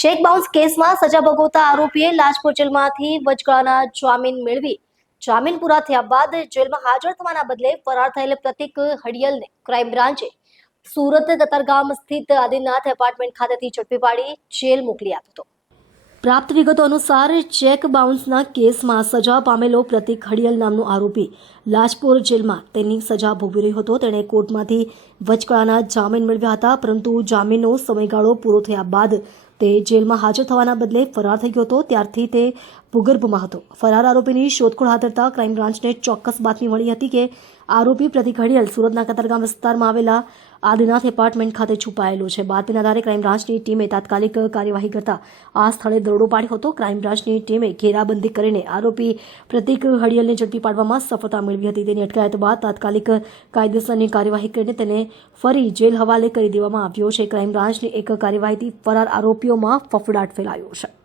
Check bounce કેસમાં સજા ભોગવતા આરોપીએ લાજપોર જેલમાંથી વચગાળાના જામીન મેળવી જામીન પૂરા થયા બાદ જેલમાં હાજર થવાના બદલે ફરાર થયેલ પ્રતિક હડિયલને ક્રાઇમ બ્રાન્ચે સુરત કતારગામ સ્થિત આદિનાથ એપાર્ટમેન્ટ ખાતેથી ઝડપી પાડી જેલ મોકલી આપ્યો હતો। પ્રાપ્ત વિગતો અનુસાર ચેક બાઉન્સના કેસમાં સજા પામેલો પ્રતિક હડિયલ નામનો આરોપી લાજપોર જેલમાં તેની સજા ભોગવી રહ્યો હતો। તેણે કોર્ટમાંથી વચગાળાના જામીન મેળવ્યા હતા, પરંતુ જામીનનો સમયગાળો પૂરો થયા બાદ તે જેલમાં હાજર થવાના બદલે ફરાર થઈ ગયો હતો। ત્યારથી તે ભૂગર્ભમાં હતો। ફરાર આરોપીની શોધખોળ હાથ ધરતા ક્રાઇમ બ્રાન્ચને ચોક્કસ બાતમી મળી હતી કે આરોપી પ્રતિક હડિયલ સુરતના કતારગામ વિસ્તારમાં આવેલા આદિનાથ એપાર્ટમેન્ટ ખાતે છુપાયેલો છે। બાતમીના આધારે ક્રાઇમ બ્રાન્ચની ટીમે તાત્કાલિક કાર્યવાહી કરતા આ સ્થળે દરોડો પાડ્યો હતો। ક્રાઇમ બ્રાન્ચની ટીમે ઘેરાબંધી કરીને આરોપી પ્રતિક હડિયલને ઝડપી પાડવામાં સફળતા મેળવી હતી। તેની અટકાયત બાદ તાત્કાલિક કાયદેસરની કાર્યવાહી કરીને તેને ફરી જેલ હવાલે કરી દેવામાં આવ્યો છે। ક્રાઇમ બ્રાન્ચની એક કાર્યવાહીથી ફરાર આરોપીઓમાં ફફડાટ ફેલાયો છે।